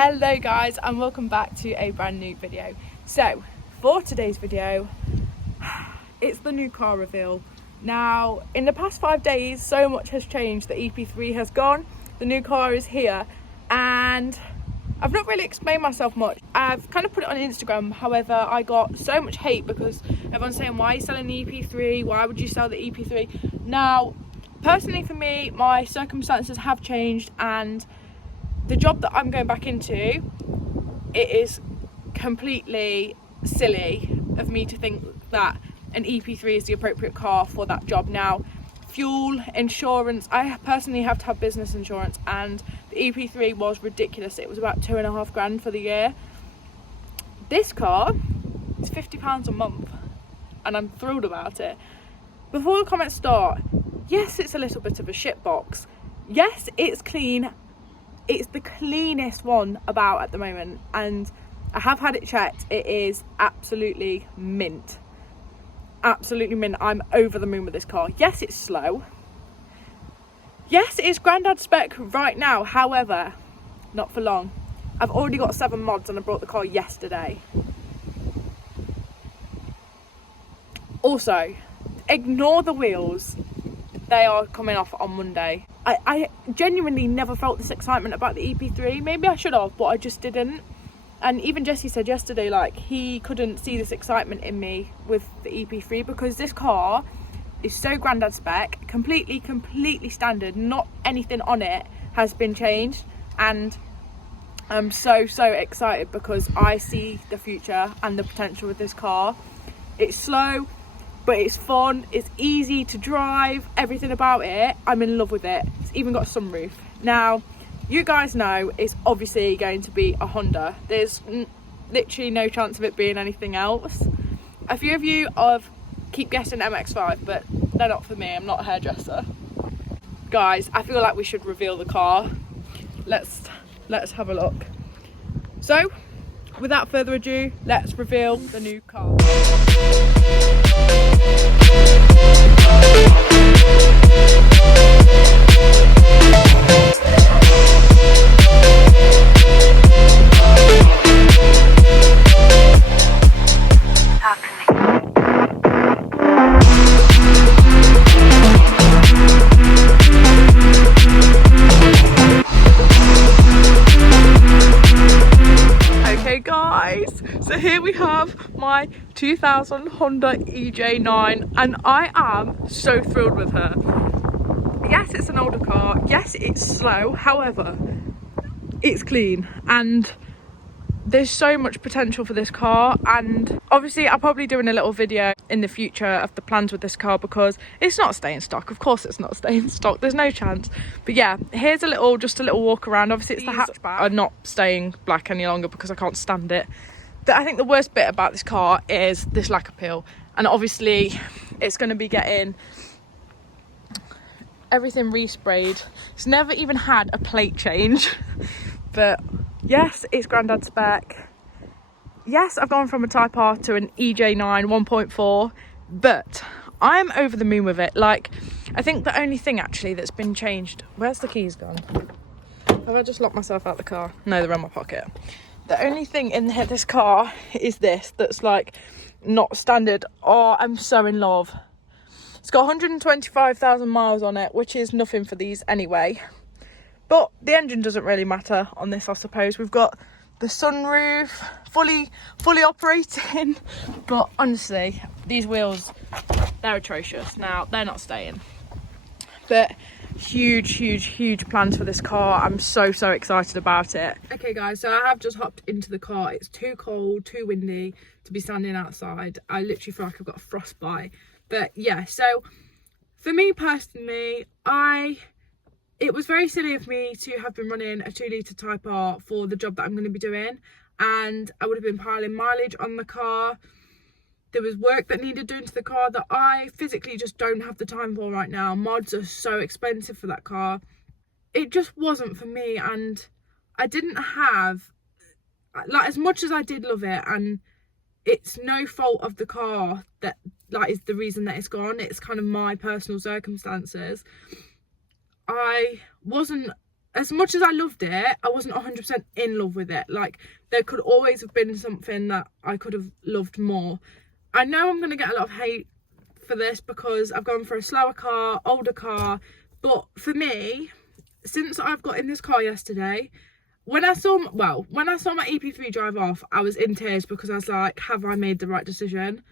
Hello guys, and welcome back to a brand new video. So for today's video, it's the new car reveal. Now in the past 5 days so much has changed. The EP3 has gone, the new car is here, and I've not really explained myself much. I've kind of put it on Instagram, however I got so much hate because everyone's saying, why are you selling the EP3, why would you sell the EP3? Now personally for me, my circumstances have changed, and the job that I'm going back into, it is completely silly of me to think that an EP3 is the appropriate car for that job. Now, fuel, insurance, I personally have to have business insurance, and the EP3 was ridiculous. It was about £2.5 grand for the year. This car is £50 a month, and I'm thrilled about it. Before the comments start, yes, it's a little bit of a shit box. Yes, it's clean. It's the cleanest one about at the moment, and I have had it checked. It is absolutely mint. Absolutely mint. I'm over the moon with this car. Yes, it's slow. Yes, it is Grandad spec right now. However, not for long. I've already got 7 mods and I brought the car yesterday. Also, ignore the wheels. They are coming off on Monday. I genuinely never felt this excitement about the EP3. Maybe I should have, but I just didn't. And even Jesse said yesterday, like, he couldn't see this excitement in me with the EP3 because this car is so Grandad spec, completely standard. Not anything on it has been changed, and I'm so excited because I see the future and the potential with this car. It's slow, but it's fun, it's easy to drive, everything about it, I'm in love with it. It's even got a sunroof. Now, you guys know it's obviously going to be a Honda. There's literally no chance of it being anything else. A few of you keep guessing MX-5, but they're not for me, I'm not a hairdresser. Guys, I feel like we should reveal the car. Let's have a look. So, without further ado, let's reveal the new car. Okay guys, so here we have my 2000 Honda EJ9, and I am so thrilled with her. Yes, it's an older car, yes it's slow, however it's clean, and there's so much potential for this car. And obviously I'll probably doing a little video in the future of the plans with this car because it's not staying stock. Of course it's not staying stock, there's no chance. But yeah, here's just a little walk around. Obviously it's the hatchback are not staying black any longer because I can't stand it. I think the worst bit about this car is this lack of peel, and obviously it's going to be getting everything resprayed. It's never even had a plate change. But yes, it's Grandad spec. Yes, I've gone from a Type R to an EJ9 1.4, but I'm over the moon with it. Like, I think the only thing actually that's been changed, where's the keys gone? Have I just locked myself out the car? No, they're in my pocket. The only thing in this car is this, that's like not standard. Oh, I'm so in love. It's got 125,000 miles on it, which is nothing for these anyway. But the engine doesn't really matter on this, I suppose. We've got the sunroof fully operating. But honestly, these wheels, they're atrocious. Now, they're not staying. But huge plans for this car. I'm so excited about it. Okay guys, so I have just hopped into the car. It's too cold, too windy to be standing outside. I literally feel like I've got a frostbite. But yeah, so for me personally, it was very silly of me to have been running a 2-litre Type R for the job that I'm going to be doing, and I would have been piling mileage on the car. There was work that needed doing to the car that I physically just don't have the time for right now. Mods are so expensive for that car. It just wasn't for me, and I didn't have, like, as much as I did love it, and it's no fault of the car that is the reason that it's gone. It's kind of my personal circumstances. I wasn't as much as I loved it, I wasn't 100% in love with it. Like, there could always have been something that I could have loved more. I know I'm going to get a lot of hate for this because I've gone for a slower car, older car, but for me, since I've got in this car yesterday, when I saw my EP3 drive off, I was in tears because I was like, have I made the right decision?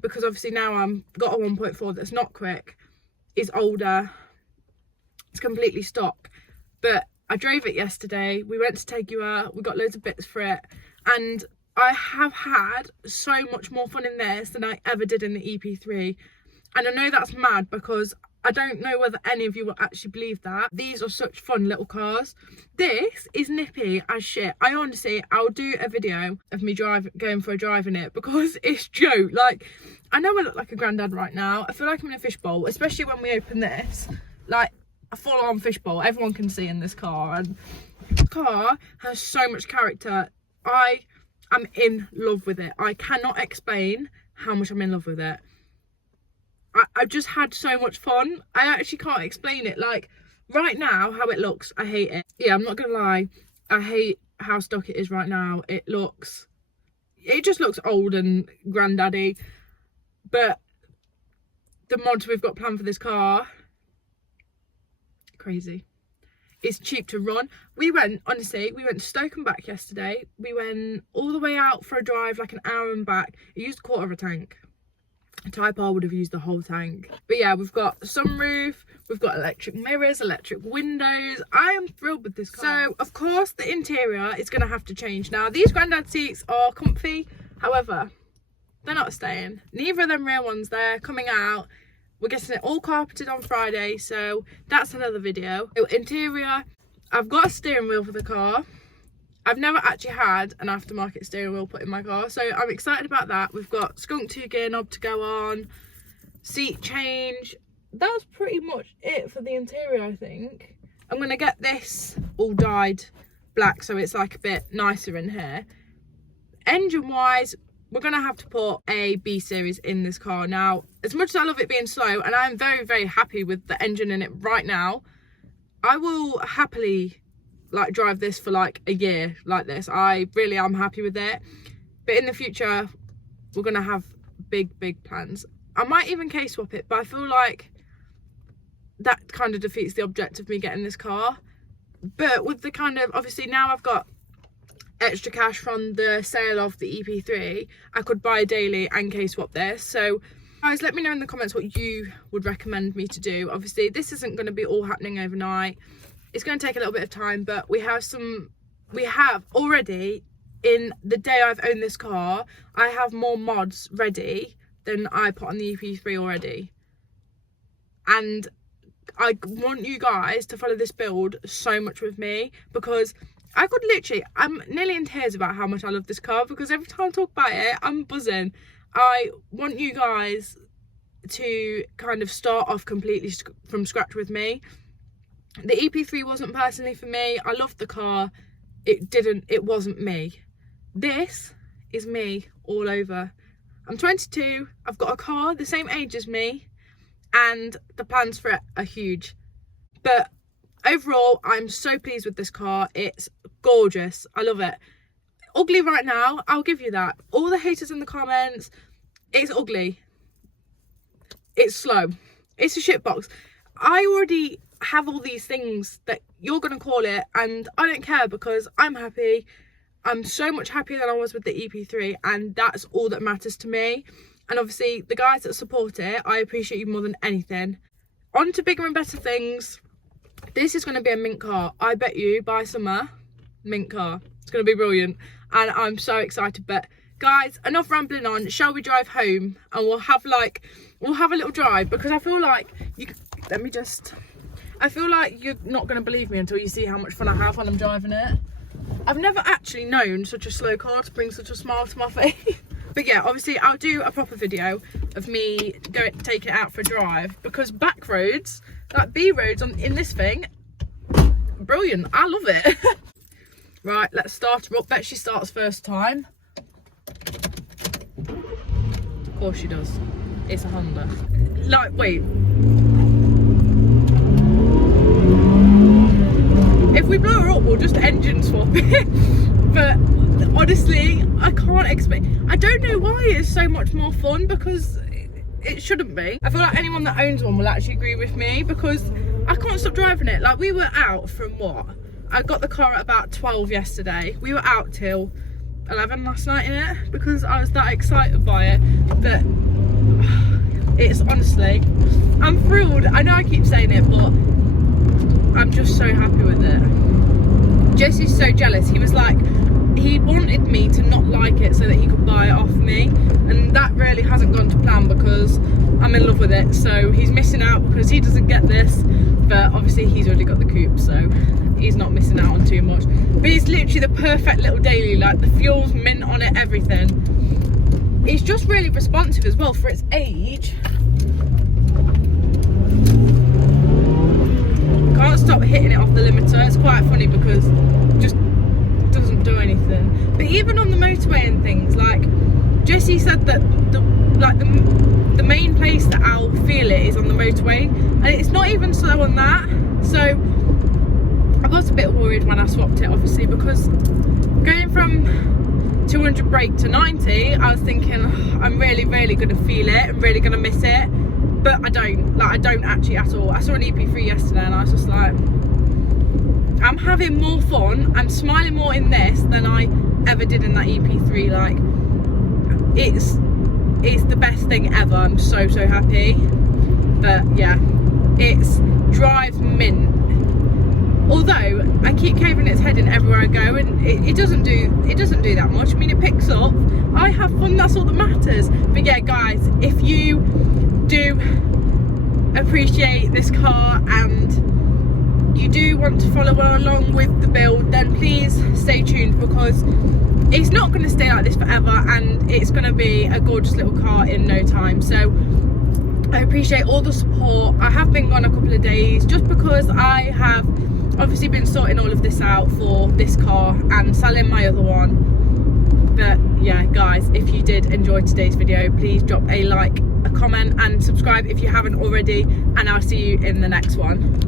Because obviously now I'm got a 1.4 that's not quick, is older, it's completely stock. But I drove it yesterday, we went to Tegua, we got loads of bits for it, and I have had so much more fun in this than I ever did in the EP3. And I know that's mad because I don't know whether any of you will actually believe that. These are such fun little cars. This is nippy as shit. I'll do a video of me going for a drive in it because it's joke. Like, I know I look like a granddad right now. I feel like I'm in a fishbowl, especially when we open this. Like, a full-on fishbowl. Everyone can see in this car. And the car has so much character. I am in love with it. I cannot explain how much I'm in love with it. I've just had so much fun. I actually can't explain it. Like, right now, how it looks, I hate it. Yeah, I'm not gonna lie. I hate how stock it is right now. It just looks old and granddaddy. But the mods we've got planned for this car, crazy. It's cheap to run. We went to Stoke and back yesterday. We went all the way out for a drive, like an hour and back. It used a quarter of a tank. A Type R would have used the whole tank. But yeah, we've got sunroof, we've got electric mirrors, electric windows. I am thrilled with this car. So of course the interior is going to have to change. Now these granddad seats are comfy, however they're not staying. Neither of them rear ones, they're coming out. We're getting it all carpeted on Friday, so that's another video. So interior, I've got a steering wheel for the car. I've never actually had an aftermarket steering wheel put in my car, so I'm excited about that. We've got skunk 2 gear knob to go on, seat change. That's pretty much it for the interior, I think. I'm going to get this all dyed black so it's like a bit nicer in here. Engine wise, we're going to have to put a B series in this car. Now, as much as I love it being slow, and I'm very, very happy with the engine in it right now, I will happily like drive this for like a year like this. I really am happy with it, but in the future we're gonna have big plans. I might even case swap it, but I feel like that kind of defeats the object of me getting this car. But with the kind of, obviously now I've got extra cash from the sale of the EP3, I could buy a daily and case swap this. So guys, let me know in the comments what you would recommend me to do. Obviously this isn't going to be all happening overnight. It's going to take a little bit of time, but we have already, in the day I've owned this car, I have more mods ready than I put on the EP3 already. And I want you guys to follow this build so much with me, because I'm nearly in tears about how much I love this car, because every time I talk about it, I'm buzzing. I want you guys to kind of start off completely from scratch with me. The EP3 wasn't personally for me. I loved the car. It wasn't me. This is me all over. I'm 22. I've got a car the same age as me, and the plans for it are huge. But overall, I'm so pleased with this car. It's gorgeous. I love it. Ugly right now, I'll give you that. All the haters in the comments, it's ugly. It's slow. It's a shit box. I already have all these things that you're going to call it, and I don't care because I'm happy. I'm so much happier than I was with the EP3, and that's all that matters to me. And obviously the guys that support it, I appreciate you more than anything. On to bigger and better things. This is going to be a mint car. I bet you by summer, mint car. It's going to be brilliant, and I'm so excited. But guys, enough rambling on. Shall we drive home and we'll have a little drive, because I feel like I feel like you're not going to believe me until you see how much fun I have when I'm driving it. I've never actually known such a slow car to bring such a smile to my face. But yeah, obviously I'll do a proper video of me taking it out for a drive, because back roads, like B roads in this thing, brilliant. I love it. Right, let's start her up. Bet she starts first time. Of course she does. It's a Honda. Like, wait. If we blow her up, we'll just engine swap it. But honestly, I can't expect, I don't know why it's so much more fun, because it shouldn't be. I feel like anyone that owns one will actually agree with me, because I can't stop driving it. Like, we were out from what? I got the car at about 12 yesterday. We were out till 11 last night in it, because I was that excited by it. But it's honestly, I'm thrilled. I know I keep saying it, but I'm just so happy with it. Jesse's so jealous. He was like, he wanted me to not like it so that he could buy it off me, and that really hasn't gone to plan, because I'm in love with it. So he's missing out because he doesn't get this, but obviously he's already got the coupe, so he's not missing out on too much. But it's literally the perfect little daily, like the fuel's mint on it, everything. It's just really responsive as well for its age. Can't stop hitting it off the limiter. It's quite funny because it just doesn't do anything. But even on the motorway and things, like Jesse said that the main place that I'll feel it is on the motorway, and it's not even slow on that. So I was a bit worried when I swapped it, obviously, because going from 200 brake to 90, I was thinking, oh, I'm really gonna feel it, I'm really gonna miss it. But I don't actually at all. I saw an EP3 yesterday and I was just like, I'm having more fun, I'm smiling more in this than I ever did in that EP3. Like, it's the best thing ever. I'm so happy. But yeah, it's drives mint. Although I keep caving its head in everywhere I go, and it doesn't do that much. I mean, it picks up, I have fun, that's all that matters. But yeah, guys, if you do appreciate this car and you do want to follow along with the build, then please stay tuned, because it's not going to stay like this forever, and it's going to be a gorgeous little car in no time. So I appreciate all the support. I have been gone a couple of days just because I have obviously been sorting all of this out for this car and selling my other one. But yeah, guys, if you did enjoy today's video, please drop a like, a comment and subscribe if you haven't already, and I'll see you in the next one.